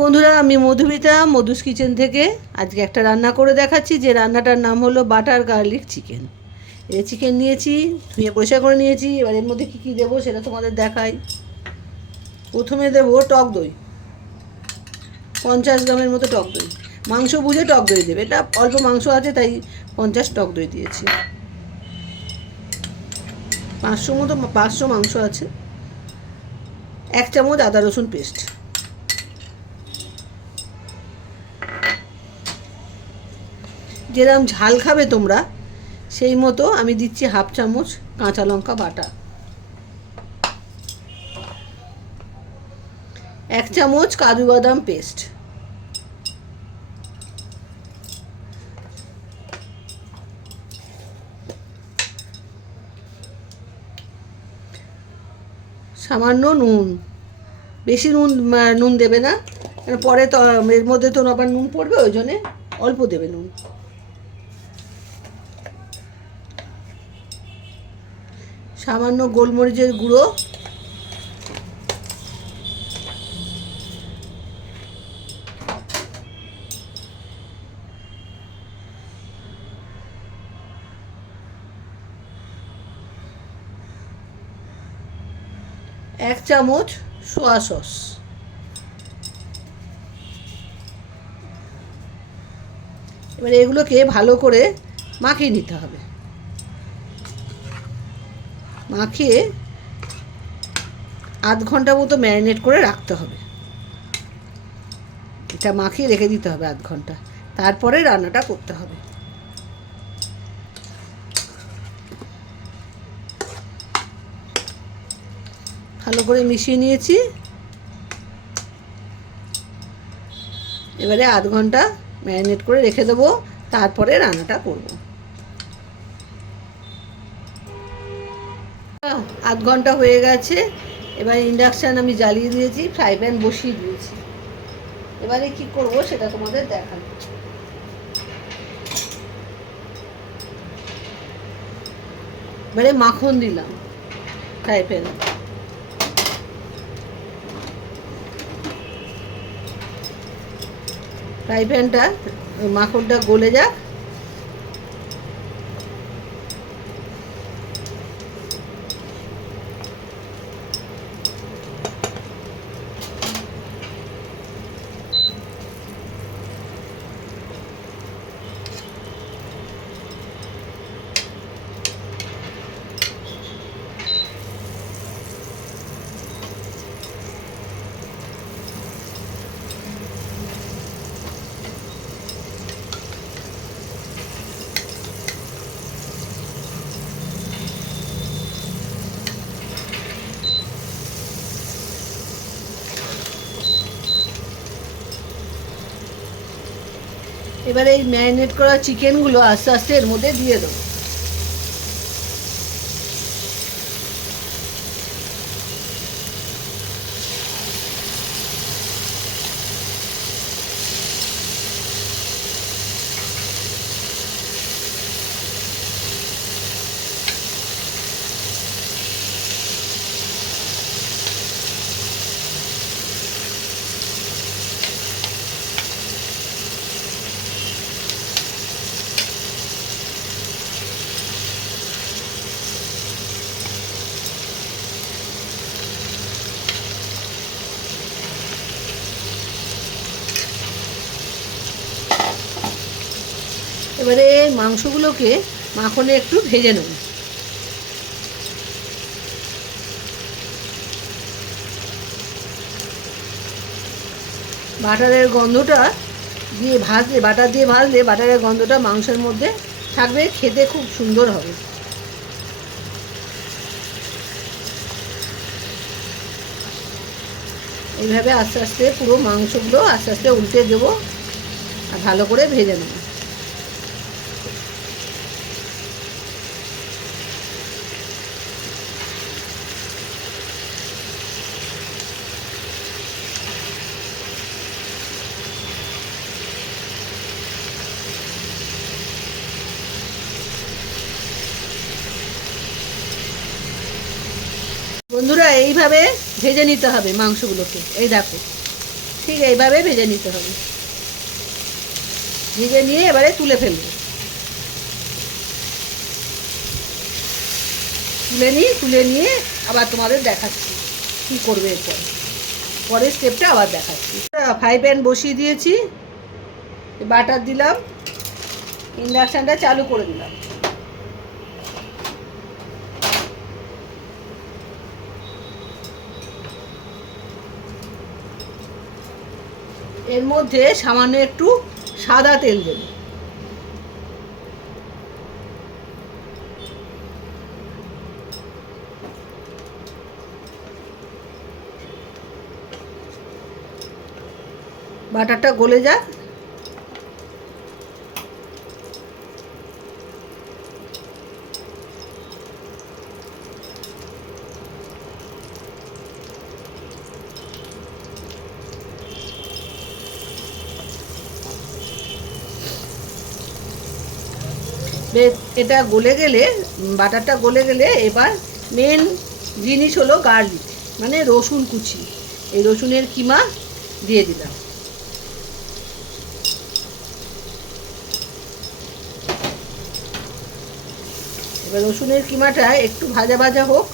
বন্ধুরা, আমি মধুমিতা মধুস কিচেন থেকে আজকে একটা রান্না করে দেখাচ্ছি। যে রান্নাটার নাম হলো বাটার গার্লিক চিকেন। এই চিকেন নিয়েছি, ধুয়ে পরিষ্কার করে নিয়েছি। এবার এর মধ্যে কী কী দেবো সেটা তোমাদের দেখাই। প্রথমে দেবো টক দই, 50 গ্রামের মতো টক দই। মাংস বুঝে টক দই দেবে, এটা অল্প মাংস আছে তাই 50 টক দই দিয়েছি। 500 মাংস আছে। 1 চামচ আদা রসুন পেস্ট। যেরকম ঝাল খাবে তোমরা সেই মতো আমি দিচ্ছি 1/2 চামচ কাঁচা লঙ্কা বাটা, 1 চামচ কাজু বাদাম পেস্ট, সামান্য নুন। বেশি নুন দেবে না, পরে তো এর মধ্যে তো আবার নুন পড়বে, ওই জন্যে অল্প দেবে নুন। সামান্য গোলমরিচের গুঁড়ো, এক চামচ সোয়া সস। এবার এগুলোকে ভালো করে মাখিয়ে নিতে হবে। মাখিয়ে আধ ঘন্টা মতো ম্যারিনেট করে রাখতে হবে। এটা মাখিয়ে রেখে দিতে হবে আধ ঘন্টা, তারপরে রান্নাটা করতে হবে। ভালো করে মিশিয়ে নিয়েছি। এবারে আধ ঘন্টা ম্যারিনেট করে রেখে দেবো, তারপরে রান্নাটা করব। আধ ঘন্টা হয়ে গেছে। এবার ইন্ডাকশান আমি জ্বালিয়ে দিয়েছি, ফ্রাই প্যান বসিয়ে দিয়েছি। এবারে কি করব সেটা তোমাদের দেখাবো। এবারে মাখন দিলাম ফ্রাই প্যানে। ফ্রাই প্যানটা মাখনটা গলে যাক। এবারে এই ম্যারিনেট করা চিকেনগুলো আস্তে আস্তে এর মধ্যে দিয়ে দেবো। এবারে মাংসগুলোকে মাখনে একটু ভেজে নেব। বাটারের গন্ধটা দিয়ে ভাজলে, বাটার দিয়ে ভাজলে বাটারের গন্ধটা মাংসের মধ্যে থাকবে, খেতে খুব সুন্দর হবে। এইভাবে আস্তে আস্তে পুরো মাংসগুলো আস্তে আস্তে উল্টে দেবো আর ভালো করে ভেজে নেব। বন্ধুরা, এইভাবে ভেজে নিতে হবে মাংসগুলোকে। এই দেখো ঠিক এইভাবে ভেজে নিতে হবে। ভেজে নিয়ে এবারে তুলে ফেলবো। তুলে নিয়ে আবার তোমাদের দেখাচ্ছি কী করবে এরপর, পরের স্টেপটা আবার দেখাচ্ছি। ফ্রাই প্যান বসিয়ে দিয়েছি, বাটার দিলাম, ইন্ডাকশানটা চালু করে দিলাম। এর মধ্যে সামান্য একটু সাদা তেল দেব। বাটারটা গলে যাক। এটা গলে গেলে, বাটারটা গলে গেলে এবার মেন জিনিস হলো গার্লিক, মানে রসুন কুচি। এই রসুনের কিমা দিয়ে দিলাম। এবার রসুনের কিমাটা একটু ভাজা ভাজা হোক।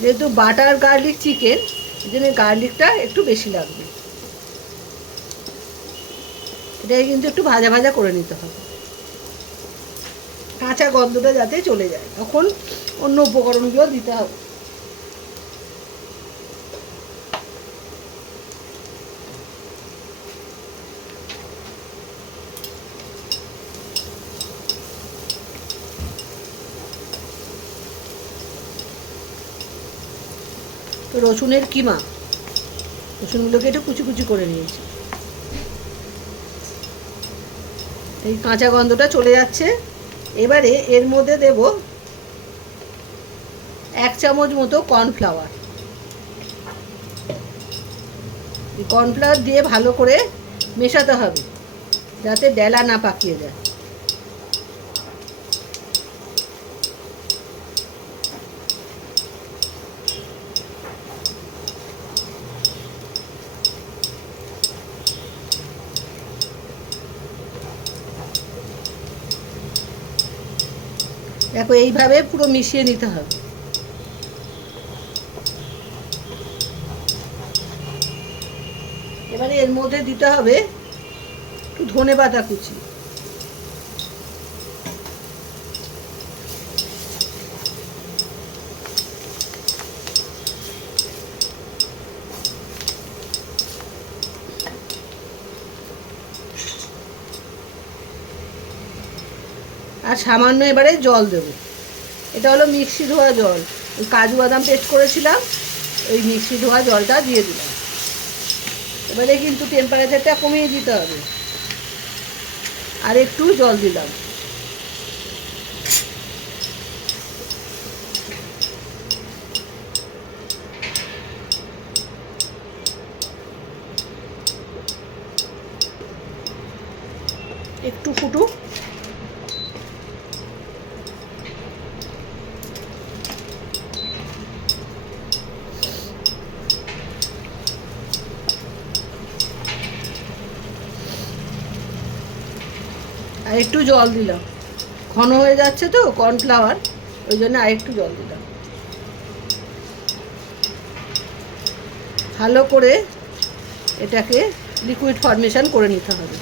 যেহেতু বাটার গার্লিক চিকেন, এই জন্য গার্লিকটা একটু বেশি লাগবে। এটাকে কিন্তু একটু ভাজা ভাজা করে নিতে হবে, কাঁচা গন্ধটা যাতে চলে যায়। তখন অন্য উপকরণগুলো দিতে হবে। তো রসুনের কিমা, রসুনগুলোকে একটু কুচি কুচি করে নিয়েছি। এই কাঁচা গন্ধটা চলে যাচ্ছে। এবারে এর মধ্যে দেব 1 চামচ মতো কর্নফ্লাওয়ার। এই কর্নফ্লাওয়ার দিয়ে ভালো করে মেশাতে হবে যাতে ডেলা না পাকিয়ে যায়। দেখো এইভাবে পুরো মিশিয়ে নিতে হবে। এবারে এর মধ্যে দিতে হবে একটু ধনেপাতা কুচি। আর সামান্য এবারে জল দেব। এটা হলো মিক্সি ধোয়া জল। ওই কাজু বাদাম পেস্ট করেছিলাম, ওই মিক্সি ধোয়া জলটা দিয়ে দিলাম। এবারে কিন্তু টেম্পারেচারটা কমিয়ে দিতে হবে। আর একটু জল দিলাম। একটু ফুটুক। আর একটু জল দিলাম, ঘন হয়ে যাচ্ছে তো কর্নফ্লাওয়ার, ওই জন্য আর একটু জল দিলাম। ভালো করে এটাকে লিকুইড ফর্মেশন করে নিতে হবে,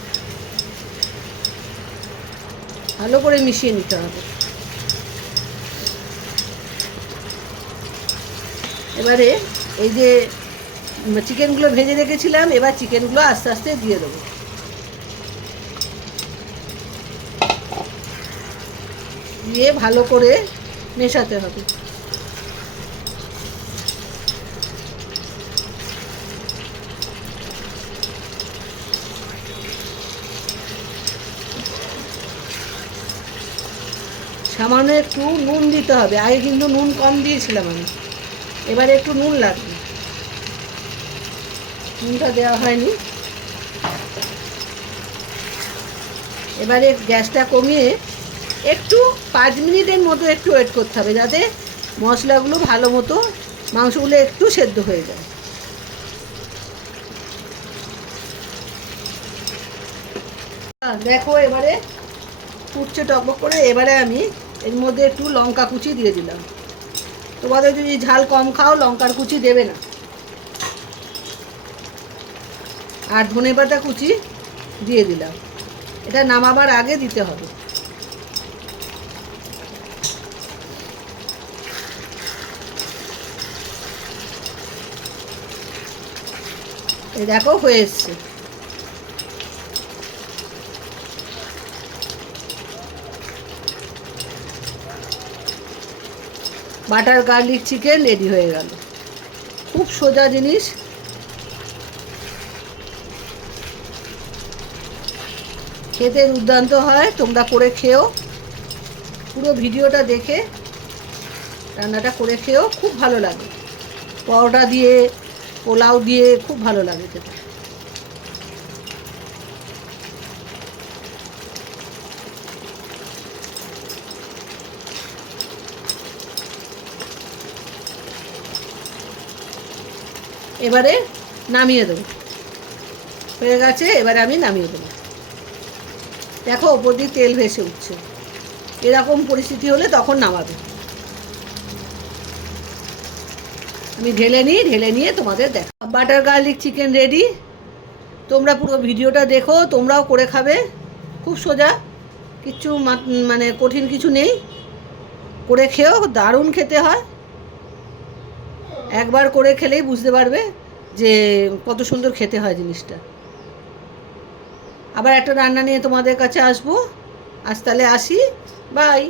ভালো করে মিশিয়ে নিতে হবে। এবারে এই যে চিকেনগুলো ভেজে রেখেছিলাম, এবার চিকেনগুলো আস্তে আস্তে দিয়ে দেবো। দিয়ে ভালো করে মেশাতে হবে। সামান্য একটু নুন দিতে হবে। আগে কিন্তু নুন কম দিয়েছিলাম আমি, এবারে একটু নুন লাগবে। নুনটা দেওয়া হয়নি। এবারে গ্যাসটা কমিয়ে একটু 5 মিনিটের মতো একটু ওয়েট করতে হবে, যাতে মশলাগুলো ভালো মতো মাংসগুলো একটু সেদ্ধ হয়ে যায়। দেখো এবারে ফুটছে টকবক করে। এবারে আমি এর মধ্যে একটু লঙ্কা কুচি দিয়ে দিলাম। তোমাদের যদি ঝাল কম খাও লঙ্কার কুচি দেবে না। আর ধনেপাতা কুচি দিয়ে দিলাম। এটা নামাবার আগে দিতে হবে। এই দেখো হয়ে এসছে। বাটার গার্লিক চিকেন রেডি হয়ে গেল। খুব সোজা জিনিস, খেতে দুর্দান্ত হয়। তোমরা করে খেও, পুরো ভিডিওটা দেখে রান্নাটা করে খেও, খুব ভালো লাগে। পরোটা দিয়ে, পোলাও দিয়ে খুব ভালো লাগে খেতে। এবারে নামিয়ে দেবো। হয়ে গেছে, এবারে আমি নামিয়ে দেবো। দেখো ওপর দিয়ে তেল ভেসে উঠছে। এরকম পরিস্থিতি হলে তখন নামাবে। আমি ঢেলে নিই, ঢেলে নিয়ে তোমাদের দেখো। Butter garlic chicken ready. তোমরা পুরো ভিডিওটা দেখো, তোমরাও করে খাবে। খুব সোজা, কিচ্ছু মানে কঠিন কিছু নেই। করে খেও, দারুণ খেতে হয়। একবার করে খেলেই বুঝতে পারবে যে কত সুন্দর খেতে হয় জিনিসটা। আবার একটা রান্না নিয়ে তোমাদের কাছে আসবো। আজ তাহলে আসি, বাই।